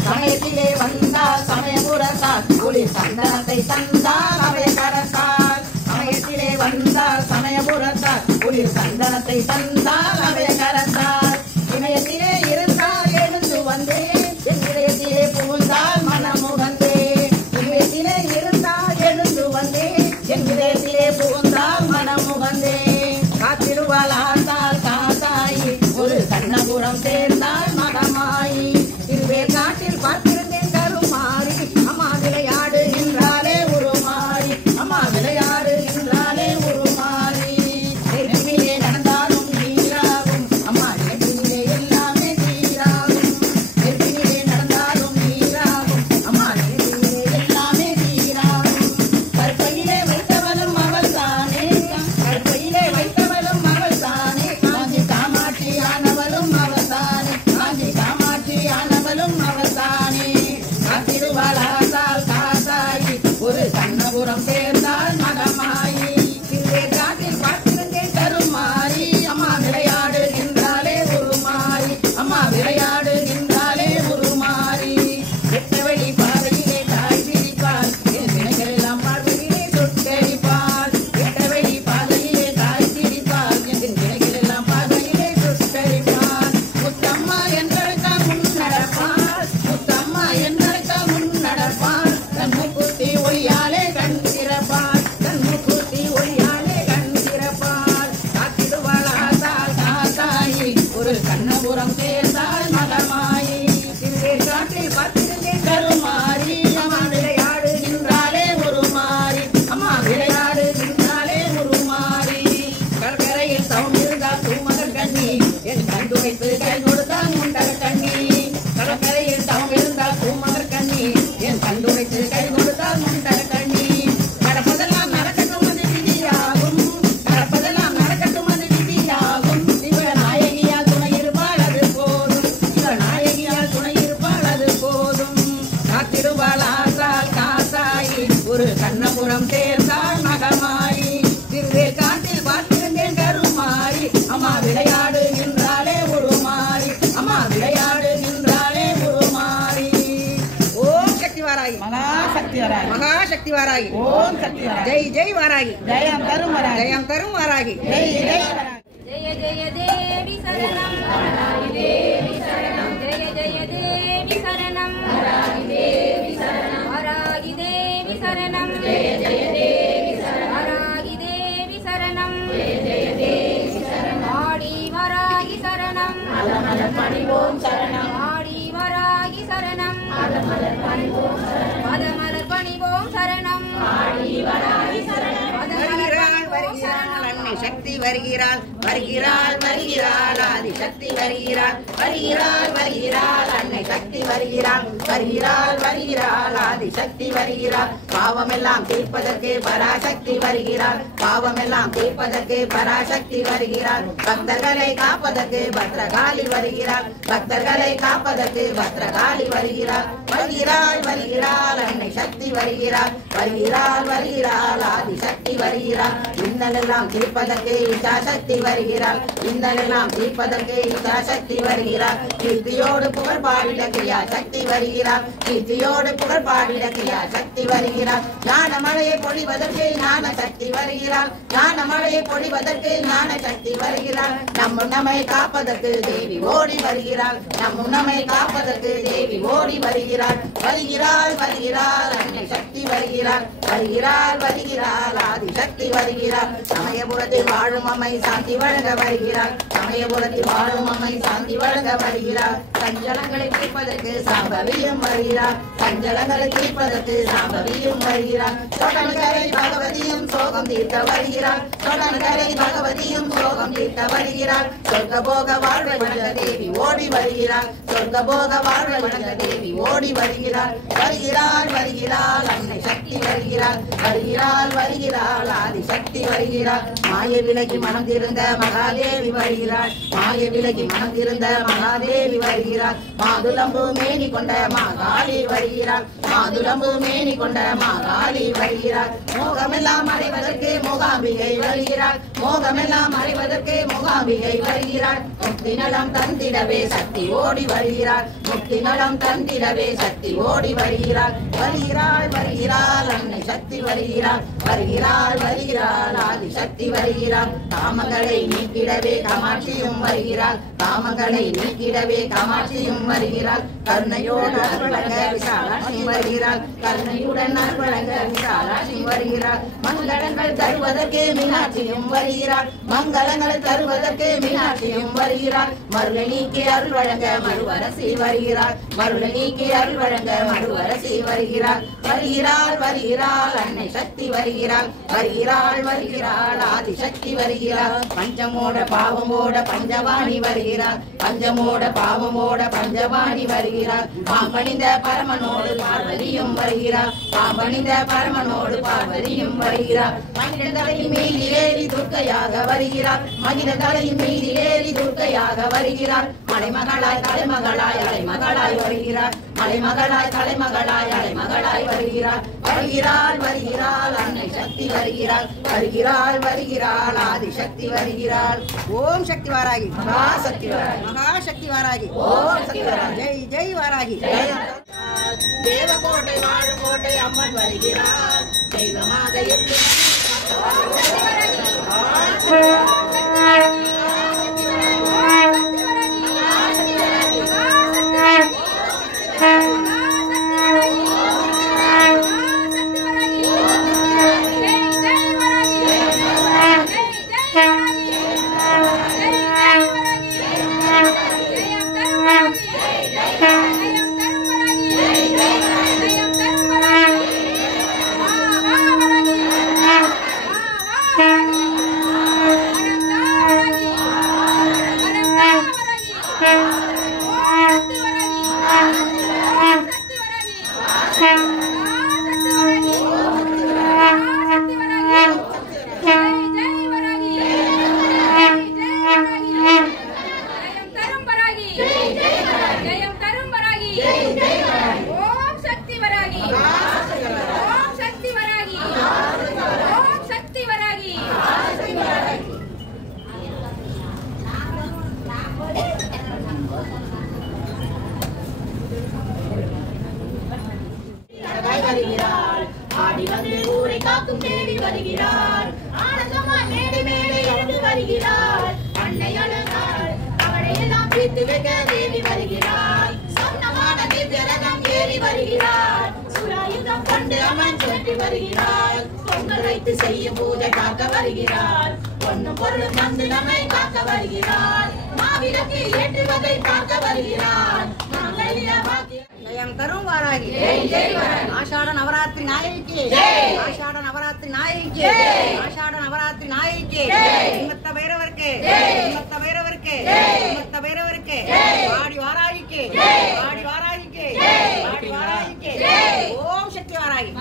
சமயத்திலே வந்தால் சமயபுரத்தால் குளிர் சந்தனத்தை தந்தால் அவை கரத்தால் சமயத்திலே வந்தால் சமயபுரத்தால் குளிர் சந்தனத்தை தந்தால் அவை கரத்தால் இமயத்திலே இருந்தால் எழுந்து வந்தேன் என் இதயத்திலே புகுந்தால் மனமுகந்தே இமயத்திலே இருந்தால் எழுந்து வந்தேன் என் இதயத்திலே புகுந்தால் மனமுகந்தே காத்திருவாளாத்தாள் காசாயி ஒரு கண்ணபுரம் சேர்ந்தாள் மகமாயி திருவேற்காட்டில் பார்த்திருந்தேன் கருமாறி அம்மா விளையாடு நின்றாலே ஒரு மாறி அம்மா விளையாடு நின்றாலே ஒரு மாறி நெருப்பிலே நடந்தாலும் நீராகும் அம்மா நெருப்பிலே எல்லாமே நீராகும் நெருப்பிலே நடந்தாலும் நீராகும் அம்மா நெருப்பிலே எல்லாமே நீராகும் கற்பையிலே வைத்தவளும் அவள் தானே கற்பையிலே வைத்தவளும் அவள் தானே காஞ்சி காமாட்சி ஆனவளும் அவள் தானே காஞ்சி காமாட்சி ஆனவளும் அவள் தானே காத்திருவாளாத்தாள் காசாயி ஒரு கண்ணபுரம் சேர்ந்தாள் மகமாயி திருவேற்காட்டில் பார்த்திருந்தேன் கருமாறி அம்மா விளையாடு நின்றாலே ஒரு மாறி அம்மா விளையாடு நின்றாலே ஒரு மாறி எட்டவழி பாதையிலே தாய் பிரிப்பாள் என் வினைகள் எல்லாம் பார்வையிலே சுட்டரிப்பாள் எட்டவழி பாதையிலே தாய் பிரிப்பாள் என் வினைகள் எல்லாம் பார்வையிலே சுட்டரிப்பாள் முத்தம்மா என்றழைத்தால் முன் நடப்பாள் முத்தம்மா என்றழைத்தால் முன் நடப்பாள் தன் மூக்குத்தி ஒளியாலே கண் திறப்பாள் தன் மூக்குத்தி ஒளியாலே கண் திறப்பாள் காத்திடுவாளாத்தாள் காசாயி ஒரு கண்ணபுரம் சேர்ந்தாள் மகமாயி திருவேற்காட்டில் பார்த்திருந்தேன் கருமாறி அம்மா விளையாடு நின்றாலே ஒரு மாறி அம்மா விளையாடு நின்றாலே ஒரு மாறி கடற்கரையில் சவுண்ட் இருந்தால் தூமகர் கண்ணி என் கண்டு வைத்து கை கொடுத்தான் முண்டர் கண்ணி கடற்கரையில் சவுண்ட் இருந்தால் தூமகர் கண்ணி என் கண்டு வைத்து கை கொடுத்தால் முண்டர் கண்ணி நடப்பதெல்லாம் நடக்கட்டும் அது விதியாகும் நடப்பதெல்லாம் நடக்கட்டும் அது விதியாகும் இவ நாயகியால் துணை இருப்பாள் அது போதும் இவ நாயகியால் துணை இருப்பாள் அது போதும் காத்திருவாளாத்தாள் காசாயி ஒரு கண்ணபுரம் சேர்ந்தாள் மகமாயி திருவேற்காட்டில் பார்த்திருந்தேன் கருமாறி அம்மா விளையாடு நின்றாலே ஒரு மாறி அம்மா விளையாடு நின்றாலே ஒரு மாறி ஓம் சக்தி வாராகி மகாசக்தி வராகி மகாசக்தி வாராகி ஓம் சக்தி வராகி ஜெய் ஜெய் வாராகி ஜெயம் தரும் வராகி ஜெயம் தரும் வாராகி ஜெய் ஜெய் வராகி ஜெய ஜெய தேவி சரணம் வராகி தேவி சரணம் ஜெய ஜெய தேவி சரணம் வராகி தேவி சரணம் வராகி தேவி சரணம் ஜெய ஜெய தேவி சரணம் வராகி தேவி சரணம் ஜெய ஜெய தேவி சரணம் ஆடி வராகி சரணம் மலமலர் பணிவோம் சரணம் ஆடி வராகி சரணம் மலமலர் பணிவோம் சரணம் மலமலர் பணிவோம் சரணம் ஆடி வராகி சரணம் வருகிறாள் வருகிறாள் அன்னை அன்னை சக்தி வருகிறாள் வருகிறாள் வருகிறாள் ஆதிசக்தி வருகிறாள் வருகிறாள் வருகிறாள் அன்னை சக்தி வருகிறாள் வருகிறாள் வருகிறாள் ஆதிசக்தி வருகிறாள் பாவமெல்லாம் தீர்ப்பதற்கு பராசக்தி வருகிறாள் பாவமெல்லாம் தீர்ப்பதற்கு பராசக்தி வருகிறாள் பக்தர்களை காப்பதற்கு பத்ரகாளி வருகிறாள் பக்தர்களை காப்பதற்கு பத்ரகாளி வருகிறாள் வருகிறாள் வருகிறாள் அன்னை சக்தி வருகிறாள் வருகிறாள் வருகிறாள் ஆதிசக்தி வருகிறாள் இன்னலெல்லாம் தீர்ப்பதற்கு இச்சாசக்தி வருகிறாள் இன்னலெல்லாம் தீர்ப்பதற்கு இச்சாசக்தி வருகிறாள் கீர்த்தியோடு புகழ் பாடிட கிரியா சக்தி வருகிறாள் கீர்த்தியோடு புகழ் பாடிட கிரியா சக்தி வருகிறாள் ஞான மழையை பொழிவதற்கு ஞான சக்தி வருகிறாள் ஞான மழையை பொழிவதற்கு ஞான சக்தி வருகிறாள் நம்மை காப்பதற்கு தேவி ஓடி வருகிறாள் நம்மை காப்பதற்கு தேவி ஓடி வருகிறாள் வருகிறாள் வருகிறாள் அன்னை சக்தி வருகிறாள் வருகிறாள் வருகிறாள் ஆதிசக்தி வருகிறாள் சமயபுரத்தில் வாழும் அம்மை சாந்தி வழங்க வருகிறாள் சமயபுரத்தில் வாழும் அம்மை சாந்தி வழங்க வருகிறாள் சஞ்சலங்களை தீர்ப்பதற்கு சாம்பவியும் வருகிறாள் சஞ்சலங்களை தீர்ப்பதற்கு சாம்பவியும் வருகிறாள் தொடர்கரை பகவதியும் சோகம் தீர்க்க வருகிறாள் தொடர்கரை பகவதியும் சோகம் தீர்க்க வருகிறாள் சொர்க்க போக வாழ்வை வழங்க தேவி ஓடி வருகிறாள் சொர்க்க போக வாழ்வை வழங்க தேவி ஓடி வருகிறாள் வருகிறாள் வருகிறாள் அன்னை சக்தி வருகிறாள் வருகிறாள் வருகிறாள் ஆதிசக்தி வருகிறாள் மாய விலகி மனம் திருந்த மகாதேவி வருகிறாள் மாய விலகி மனம் திருந்த மகாதேவி வருகிறாள் மாதுளம்பு மேனி கொண்ட மாகாளி வருகிறாள் மாதுளம்பு மேனி கொண்ட மாகாளி வருகிறாள் மோகமெல்லாம் அடைவதற்கு மூகாம்பிகை வருகிறாள் மோகமெல்லாம் அடைவதற்கு மூகாம்பிகை வருகிறாள் முக்தி நலம் தந்திடவே சக்தி ஓடி வருகிறாள் முக்தி நலம் தந்திடவே சக்தி ஓடி வருகிறாள் வருகிறாள் வருகிறாள் அன்னை சக்தி வருகிறாள் வருகிறாள் வருகிறாள் ஆதிசக்தி வருகிறாள் காமங்களை நீக்கிடவே காமாட்சியும் வருகிறாள் காமங்களை நீக்கிடவே காமாட்சியும் வருகிறாள் கருணையோடு அருள்வழங்க விசாலாட்சி வருகிறாள் கருணையுடன் அருள்வழங்க விசாலாட்சி வருகிறாள் மங்களங்கள் தருவதற்கு மீனாட்சியும் வருகிறாள் மங்களங்களை தருவதற்கு மீனாட்சியும் வருகிறாள் மருளை நீக்கி அருள் வழங்க மறுவரசி வருகிறாள் மருளை நீக்கி அருள் வழங்க மறுவரசி வருகிறாள் வருகிறாள் வருகிறாள் அன்னை சக்தி வருகிறாள் வருகிறாள் வருகிறாள் ஆதிசக்தி வருகிறாள் பஞ்சமோட பாவமோட பஞ்சவாணி வருகிறாள் பஞ்சமோட பாவமோட பஞ்சவாணி வருகிறாள் பாம்பணிந்த பரமனோடு பார்வதியும் வருகிறாள் பாம்பணிந்த பரமனோடு பார்வதியும் வருகிறாள் மகிழ தலையின் மீது ஏறி துர்க்கையாக வருகிறாள் மகிழ தலையின் மீது ஏறி துர்க்கையாக வருகிறாள் மலைமகளாய் தலைமகளாய் அலைமகளாய் வருகிறாள் மலைமகளாய் தலைமகளாய் அலைமகளாய் வருகிறாள் வருகிறாள் வருகிறாள் அன்னை சக்தி வருகிறாள் வருகிறாள் வருகிறாள் ஆதிசக்தி வருகிறாள் ஓம் சக்தி வாராகி மகாசக்தி வாராகி மகாசக்தி வாராகி ஓம் சக்தி வாராகி ஜெய் ஜெய் வாராகி தேவகோட்டை வாழும் கோட்டை அம்மன் வருகிறாள் தெய்வமாக வருகிறாள் ஆடி வந்து ஊரை காக்கும் தேடி வருகிறாள் ஆனந்தமாய் மேடை மேடை எழுந்து வருகிறாள் அன்னை அழகாள் அவளை எல்லாம் தீர்த்து வைக்க தேடி வருகிறாள் சொந்தமான திவ்யரதம் ஏறி வருகிறாள் சுராயுதம் கொண்டு அம்மன் சுற்றி வருகிறாள் பொங்கல் வைத்து செய்யும் பூஜை காக்க வருகிறாள் பொண்ணு பொருள் தந்து நம்மை காக்க வருகிறாள் மாவிளக்கு ஏற்றுவதை பார்க்க வருகிறாள் जयं करूं वारागी आषाढ़ नवरात्रि नायकी आषाढ़ नवरात्रि नायकी आषाढ़ नवरात्रि नायकी हिम्मत भैरवर के हिम्मत भैरवर के हिम्मत भैरवर के आड़ी वारागी के आड़ी वारागी के आड़ी वारागी के ओम शक्ति वारागी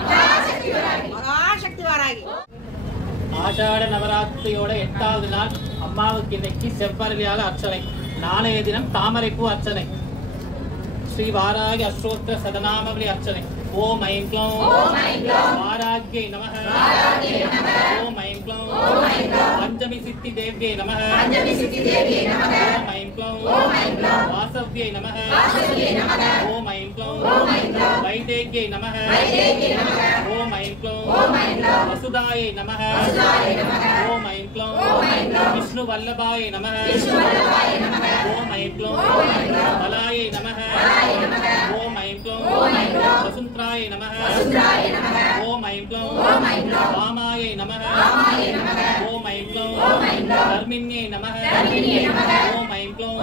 महाशक्ति वारागी ஆஷாட நவராத்திரியோட 8வது நாள் அம்மாவுக்கு இன்னைக்கு செவ்வரளியால அர்ச்சனை, நாளைய தினம் தாமரைப்பூ அர்ச்சனை, ஸ்ரீ வாராகி அஷ்டோத்திர சதநாமவளி அர்ச்சனை. ஓம் ஐம் க்ளௌம் வாராகியை நமஹ ஓம் ஐம் க்ளௌம் பஞ்சமி சித்தி தேவ்யை நமஹ ஓம் ஐம் க்ளௌம் வாசவ்யை நமஹ ஓம் ஐம் க்ளௌம் வைதேகியை நமஹ ஓம் ஐம் க்ளௌம் வசுதாயை நமஹ ஓம் ஐம் க்ளௌம் விஷ்ணு வல்லபாயை நமஹ ஓம் ஐம் க்ளௌம் பலாயை நமஹ ஓம் ஐம் க்ளௌம் வசுந்த்ராயை நமஹ ஓம் ஐம் க்ளௌம் வாமாயை நமஹ ஓம் ஐம் க்ளௌம் தர்மிண்யை நமஹ ஓம் ஐம் க்ளௌம்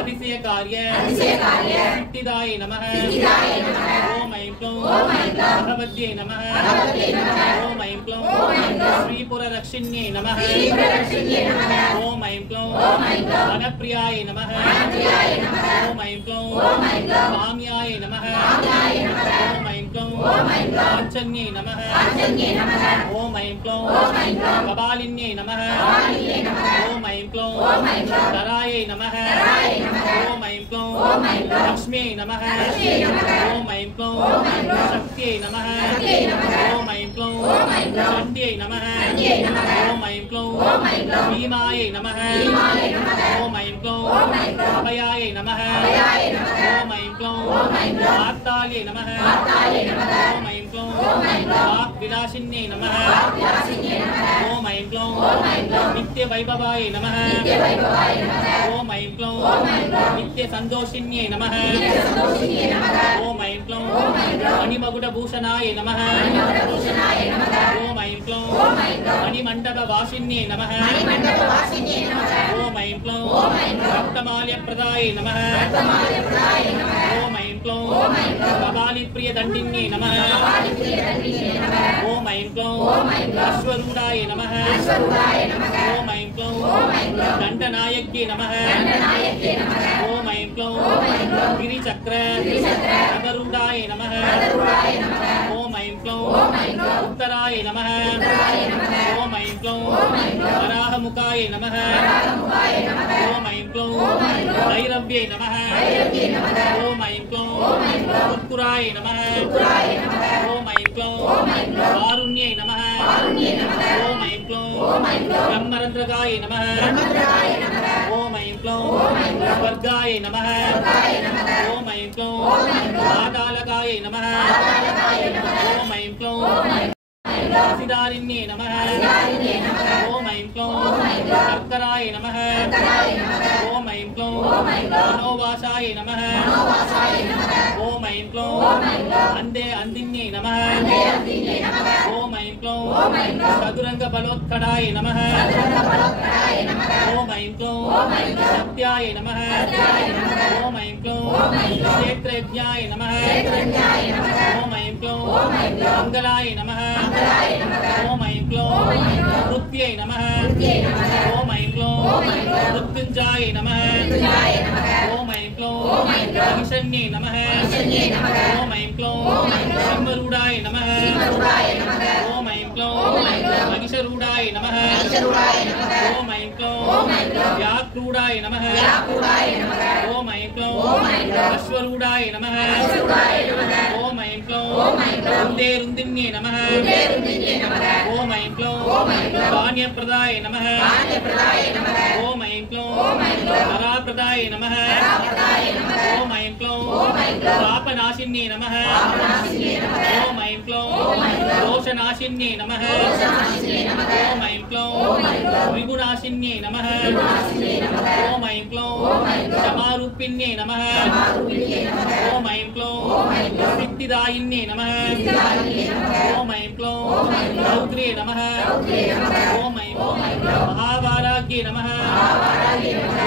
அதிசயகாரிய சித்திதாயை நமஹ ஓம் ஐம் க்ளௌம் பகவத்யை நமஹ ஓம் ஐம் க்ளௌம் ஸ்ரீபுர ரக்ஷிண்யை நமஹ ஓம் ஐம் க்ளௌம் வனப்பிரியாயை நமஹ ஓம் ஐம் க்ளௌம் காமியாயை நமஹ ஓம் ஐம் க்ளௌம் ஆஞ்சன்யை நமஹ ஓம் ஐம் க்ளௌம் கபாலின்யை நமஹ ஓம் ஐம் க்ளௌம் தராயை நமஹ ஓம் ஐம் க்ளௌம் லக்ஷ்மியை நமஹ ஓம் ஐம் க்ளௌம் சக்தியை நமஹ ஓம் ஐம் க்ளௌம் சண்டியை நமஹ ஓம் ஐம் க்ளௌம் பீமாயை நமஹ ஓம் ஐம் க்ளௌம் அபயாயை நமஹ ஓம் ஐம் க்ளௌம் ஆத்தாலியை நமஹ ஓம் ஐம் க்ளௌம் விலாசின்யை நமஹ ஓம் ஐம் க்ளௌம் நித்ய வைபவாயை நமஹ ஓம் ஐம் க்ளௌம் நித்ய சந்தோஷின்யை நமஹ ஓம் ஐம் க்ளௌம் மணிமகுட பூஷணாய நமஹ ஓம் ஐம் க்ளௌம் மணிமண்டப வாசின்யை நமஹ ஓம் ஐம் க்ளௌம் ரக்தமால்ய பிரதாய நமஹ ஓம் ஐம் க்ளௌம் கபாலி பிரிய தண்டின்யை நமஹ ஓம் ஐம் க்ளௌம் அஸ்வரூடாய நமஹ ஓம் ஐம் க்ளௌம் தண்டநாயக்யே நமஹ ஓம் ஐம் க்ளௌம் கிரிசக்ர நகரூடாய நமஹ ஓம் ஐம் க்ளௌம் உத்தராய நமஹ ஓம் ஐம் க்ளௌம் வராஹமுகாய நமஹ ஓம் ஐம் க்ளௌம் தைரவ்யே நமஹ ஓம் ஐம் க்ளௌம் உத்குராய நமஹ ஓம் ஐம் க்ளௌம் வாருண்யே நமஹ ஓம் ஐம் க்ளௌம் பிரம்மரந்திரகாய நமஹ ஓம் ஐம் க்ளௌம் ஸ்வர்காய நமஹ ஓம் ஐம் க்ளௌம் பாதாளகாய நமஹ ஓம் ஐம் க்ளௌம் சிதாரிண்யே நமஹ ஓம் ஐம் க்ளௌம் சர்க்கராய நமஹ ஓம் ஐம் க்ளௌம் மனோவாசாய நமஹ ஓம் ஐம் க்ளௌம் அந்தே அந்தின்யே நமஹ ஓம் ஐம் க்ளௌம் சதுரங்க பலோத்கடாய நமஹ ஓம் ஐம் க்ளௌம் சத்யாய நமஹ ஓம் ஐம் க்ளௌம் க்ஷேத்ரயஜ்ஞாய நமஹ ஓம் ஐம் க்ளௌம் மங்களாய நமஹ ஓம் ஐம் க்ளௌம் ருத்யை நமஹ ஓம் ஐம் க்ளௌம் ருத்யுஞ்சாய நமஹ ஓம் ஐம் க்ளௌம் ஈஷண்யே நமஹ ஓம் ஐம் க்ளௌம் சிம்மரூடாய நமஹ ஓம் ஐம் க்ளௌம் மகிஷரூடாய நமஹ ஓம் ஐம் க்ளௌம் வியாக்ரூடாய நமஹ ஓம் ஐம் க்ளௌம் அஸ்வரூடாய நமஹ ஓம் ஐம் க்ளௌம் ருந்தேருந்தின்யே நமஹ ஓம் ஐம் க்ளௌம் கான்யப்ரதாய நமஹ ஓம் ஐம் க்ளௌம் நராப்ரதாய நமஹ ஓம் ஐம் க்ளௌம் பாபநாசின்யே நமஹ ஓம் ஐம் க்ளௌம் தோஷநாசின்யே நமஹ ஓம் ஐம் க்ளௌம் விகுணாசின்யே நமஹ ஓம் ஐம் க்ளௌம் சமாரூபின்யே நமஹ ஓம் ஐம் க்ளௌம் சித்திதாயின்யே நமஹ ஓம் ஐம் க்ளௌம் ரௌத்ரே நமஹ ஓம் ஐம் மகாவாராக்யே நமஹ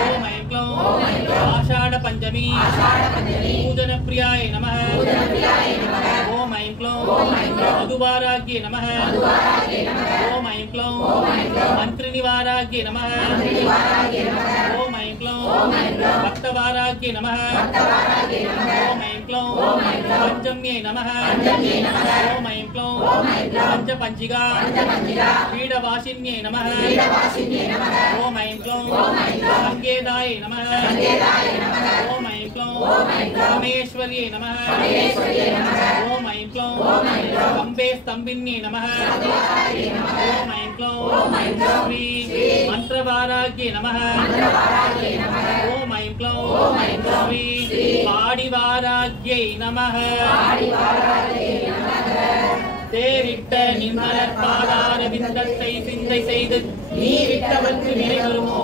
ஓம் ஐம் க்ளௌம் ஆஷாட பஞ்ச பஞ்சமி பூஜன பிரியாய நமः ஓம் ஐம் க்ளௌம் மதுவாராக்யே நமः ஓம் ஐம் க்ளௌம் மந்திரினிவாராக்யே நமः ஓம் ஐம் க்ளௌம் பக்தவாராக்யே நமः ஓம் ஐம் க்ளௌம் பஞ்சம்யே நமः ஓம் ஐம் க்ளௌம் பஞ்சபஞ்சிகா பீடவாசின்யே நமः ஓம் ஐம் க்ளௌம் சங்கேதாய நமः ஓம் ஐம் க்ளௌம் ரமேஸ்வரியே நமः ஓம் ஐம் க்ளௌம் அம்பே ஸ்தம்பின்யே நமः ஓம் ஐம் க்ளௌம் ஸ்ரீ மந்திரவாராக்யே நமः ஓம் ஐம் க்ளௌம் ஸ்ரீ பாடிவாராக்யை நமः தேரிட்ட நின்மலர் பாதார விந்தத்தை சிந்தை செய்து நீரிட்டவர்க்கு நிலை வருமோ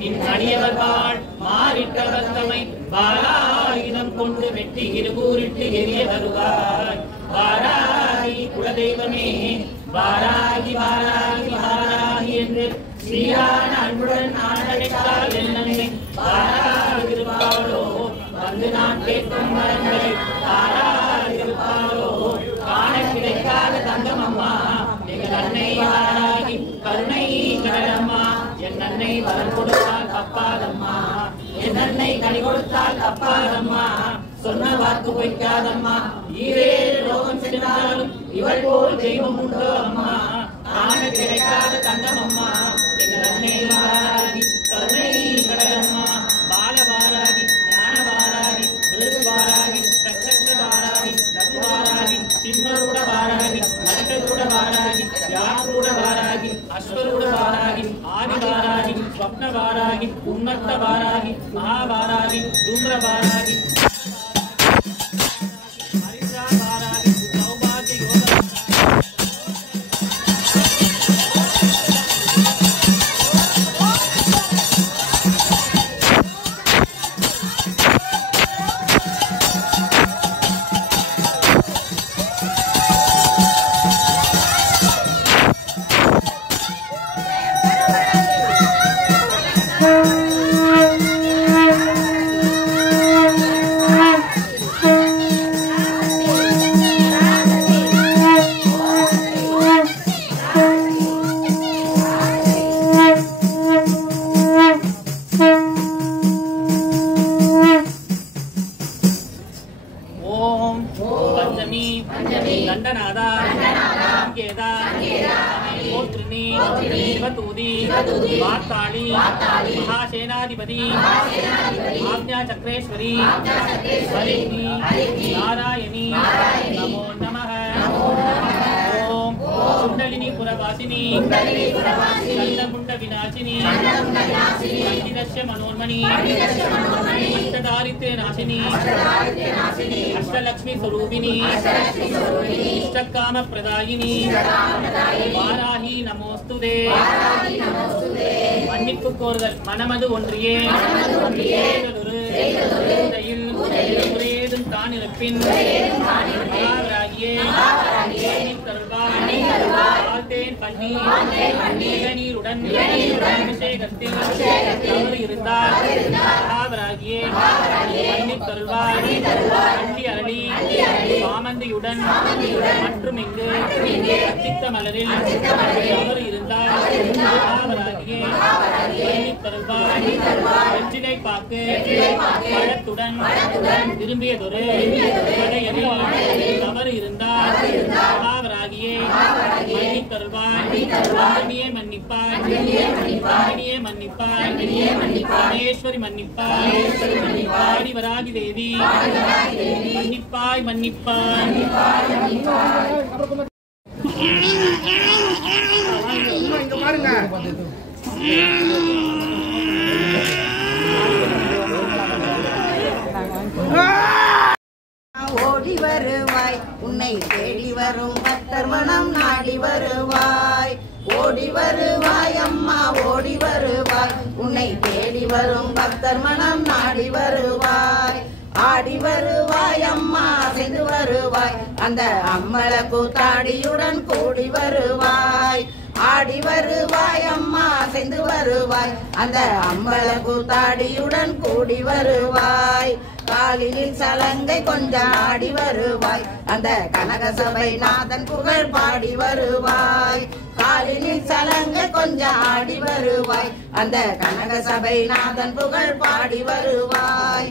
நின் அடியவர் வாழ் மாறிட்டவர் தமை பாராயுதம் கொண்டு வெட்டி இருகூரிட்டு எரிய வருவாய் வாராகி குலதெய்வமே வாராகி வாராகி வாராகி என்று ஸ்ரீரான அன்புடன் ஆண்டனைத்தால் என்னை வாராகிருப்பாளோ வந்து நான் கேட்கும் வரங்களை வாராகிருப்பாளோ காண கிடைக்காத தங்கம் அம்மா எங்கள் அன்னை வாராகி கருணை கடலம்மா என் அன்னை வரம் கொடுத்தால் தப்பாதம்மா என் அன்னை கனி கொடுத்தால் தப்பாதம்மா சொன்ன வாக்கு பொய்க்காதம்மா ஈரேழு ரோகம் சென்றாலும் இவள் போல் தெய்வம் உண்டோ அம்மா காண கிடைக்காத தங்கம் அம்மா எங்கள் அன்னை வாராகி கருணை கடலம்மா பாலவாராகி ஞானவாராகி விருதுவாராகி பிரச்சவாராகி ரகுவாராகி சிம்மரூட வாராகி மனிதரூட வாராகி யாரூட வாராகி அஸ்வரூட வாராகி ஆதிவாராகி ஸ்வப்னவாராகி உன்மத்த வாராகி மகாவாராகி தூம்ரவாராகி ஹரித்ராவாராகி சௌபாகிய யோக महासेनाधिपति आज्ञा चक्रेश्वरी हरिणी नारायणी नमो नमः ओम कुंडलिनी पुरवासिनी चंद्रकुंड विनाशिनी पंडितस्य मनोन्मणि अष्टदारिद्र्य नाशिनी अष्टलक्ष्मी स्वरूपिणी इष्टकाम प्रदायिनी वाराही नमोस्तुते மன்னிப்பு கோருதல் மனமது ஒன்றியே ஒரேதும் தான் இருப்பின் பண்ணி இளநீருடன் அபிஷேகத்தில் தவறு இருந்தால் மகாவராகியே மன்னித்தருள்வார். அண்டி அரளி சாமந்தியுடன் மற்றும் இங்கு அச்சித்த மலரில் தவறு இருந்தால் மகாவராகியே மன்னித்தருள்வார். வெற்றிலை பாக்கு பழத்துடன் விரும்பியதொரு தவறு இருந்தால் மகாவராகியே மன்னித்தருள்வார். மன்னியே மன்னிப்பாய், மன்னியே மன்னிப்பாய், மகேஸ்வரி மன்னிப்பாய், ஆதிவராகி தேவி மன்னிப்பாய் மன்னிப்பாய். ஓடி வருவாய், உன்னை தேடி வரும் பக்தர் மனம் நாடி வருவாய். ஓடி வருவாய் அம்மா, ஓடி வருவாய், உன்னை தேடி வரும் பக்தர் மனம் நாடி வருவாய். ஆடி வருவாய் அம்மா, அசைந்து வருவாய், அந்த அம்மள கூத்தாடியுடன் கூடி வருவாய். ஆடி வருவாய் அம்மா, அசைந்து வருவாய். வருவாய் அந்த அம்பல கூத்தாடியுடன் கூடி வருவாய் காலில் சலங்கை கொஞ்சம் ஆடி வருவாய் அந்த கனகசபை நாதன் புகழ் பாடி வருவாய் காலில் சலங்கை கொஞ்சம் ஆடி வருவாய் அந்த கனகசபை நாதன் புகழ் பாடி வருவாய்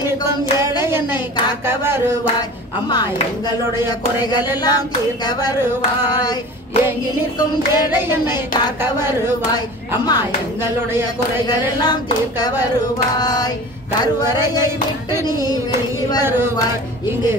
இருக்கும் ஏழை என்னை காக்க வருவாய் அம்மா எங்களுடைய குறைகள் எல்லாம் தீர்க்க வருவாய் ஏங்கி நிற்கும் ஏழை என்னை காக்க வருவாய் அம்மா எங்களுடைய குறைகள் எல்லாம் தீர்க்க வருவாய் கருவறையை விட்டு நீ வெளியே வருவாய் இங்கு